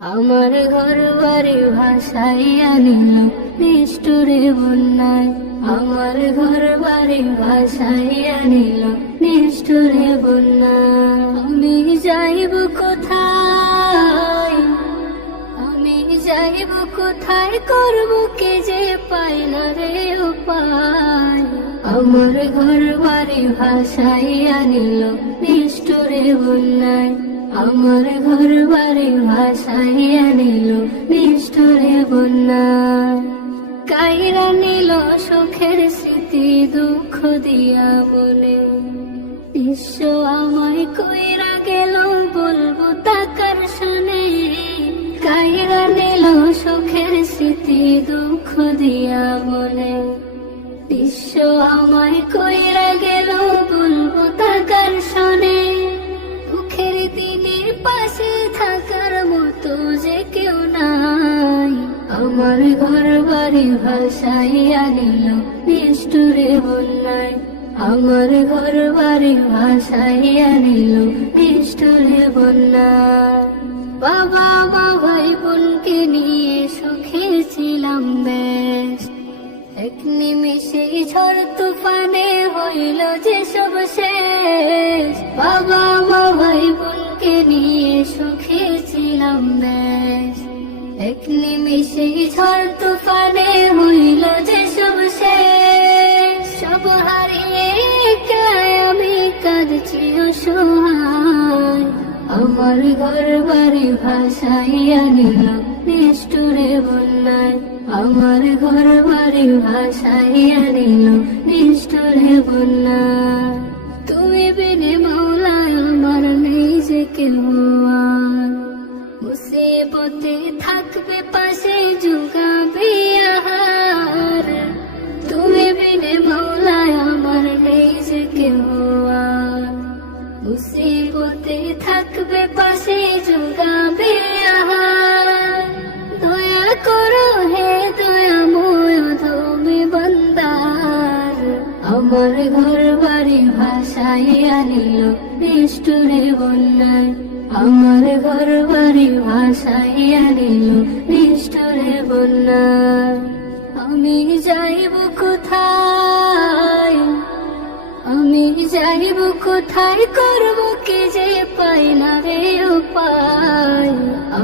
আমার ঘর বাড়ি ভাসাইয়া নিল নিষ্ঠুরে বন্যায়। আমার ঘর বাড়ি ভাসাইয়া নিল নিষ্ঠুরে বন্যায়। আমি যাইব কোথায়, আমি যাইব কোথায়, করব কে যে পাই না রে উপায়। আমার ঘর বাড়ি ভাসাইয়া নিল নিষ্ঠুরে বন্যায়। আমার ঘর বাড়ি ভাসাইয়া নিল নিষ্ঠুরে বন্যায়। কাইরা নিল সুখের স্মৃতি দুঃখ দিয়া মনে। বিশ্ব আমায় কইরা গেল বলবো তাকার শুনে। কাইরা নিল সুখের স্মৃতি দুঃখ দিয়া মনে। বিশ্ব আমায় কইরা গেল বলবো তাকার শুনে। দুঃখের দিনে পাশে থাকার মতো যে কেউ নাই। আমার ঘর বাড়ি ভাসাইয়া নিল নিষ্ঠুরে বন্যায়। আমার ঘর বাড়ি ভাসাইয়া নিল নিষ্ঠুরে বন্যায়। বাবা মা ভাই বোনকে নিয়ে সুখে ছিলাম বেশ। এক নিমিষে ঝড় তুফানে হইল যে সব শেষ। বাবা মা ভাই বোনকে নিয়ে সুখে ছিলাম বেশ। এক নিমিষে ঝড় তুফানে হইল যে সব শেষ। সব হারিয়ে একাই আমি কাঁদছি অসহায়। আমার ঘর বাড়ি ভাসাইয়া নিল নিষ্ঠুরে বন্যায়। আমার ঘর বাড়ি ভাসাইয়া নিল নিষ্ঠুরে বন্যায়। তুমি বিনে মাওলা আমার নেই যে কেউ আর। মুসিবতে থাকবে পাশে জুগাবে আহার। তুমি বিনে মাওলা আমার নেই যে কেউ আর। মুসিবতে থাকবে পাশে জুগাবে আহার। দয়া করো হে দয়াময় অধমে বান্দার। আমার ঘর বাড়ি ভাসাইয়া নিল নিষ্ঠুরে বন্যায়। আমার ঘর বাড়ি ভাসাইয়া নিল নিষ্ঠুরে বন্যায়। আমি যাইব কোথায়, আমি যাইব কোথায়, করব কে যে পাই না রে উপায়।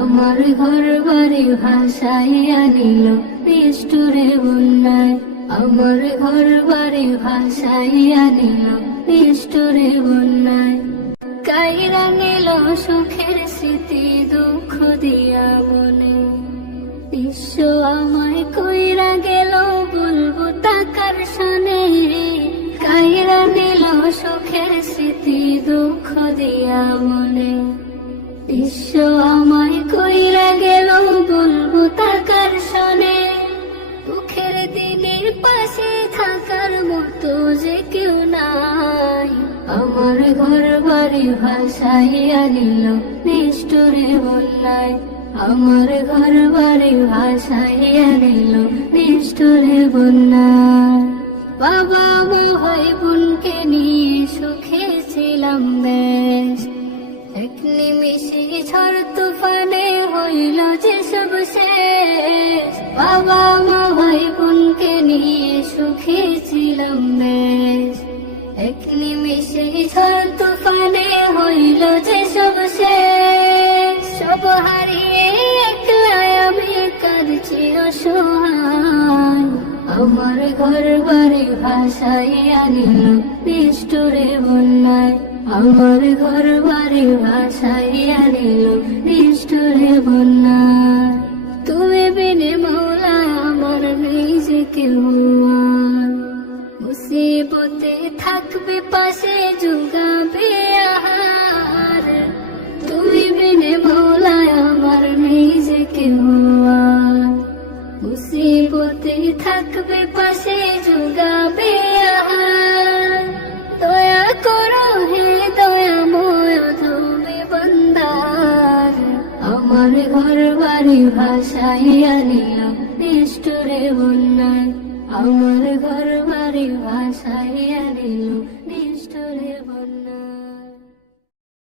আমার ঘর বাড়ি ভাসাইয়া নিল নিষ্ঠুরে বন্যায়। আমার ঘর বাড়ি ভাসাইয়া নিল নিষ্ঠুরে বন্যায়। কাইরা নিল সুখের স্মৃতি দুঃখ দিয়া মনে। বিশ্ব আমায় কইরা গেল বলবো তাকার শুনে। কাইরা নিল সুখের স্মৃতি দুঃখ দিয়া মনে। বিশ্ব আমায় কইরা গেল বলবো তাকার শুনে। দুঃখের দিনে পাশে থাকার মতো যে কেউ নাই। আমার ঘর বাড়ি ভাসাইয়া নিল নিষ্ঠুরে বন্যায়। আমার ঘর বাড়ি ভাসাইয়া নিল নিষ্ঠুরে বন্যায়। বাবা মা ভাই বোনকে নিয়ে সুখে ছিলাম বেশ। এক নিমিষে ঝড় তুফানে হইল যে সব শেষ। বাবা মা ভাই বোনকে নিয়ে সুখে ছিলাম বেশ। এক নিমিষে ঝড় তুফানে হইল যে সব শেষ। সব হারিয়ে একলাই আমি কাঁদছি অসহায়। আমার ঘর বাড়ি ভাসাইয়া নিল নিষ্ঠুরে বন্যায়। আমার ঘর বাড়ি ভাসাইয়া নিল নিষ্ঠুরে বন্যায়। তুমি বিনে মাওলা আমার নেই যে কেউ আর। মুসিবতে থাকবে পাশে জুগাবে আহার। তুমি বিনে মাওলা আমার নেই যে কেউ আর। মুসিবতে থাকবে পাশে জুগাবে আহার। দয়া করো হে দয়াময় অধমে বান্দার। আমার ঘর বাড়ি ভাসাইয়া নিল নিষ্ঠুরে বন্যায়। আমার ঘর বাড়ি ভাসাইয়া নিল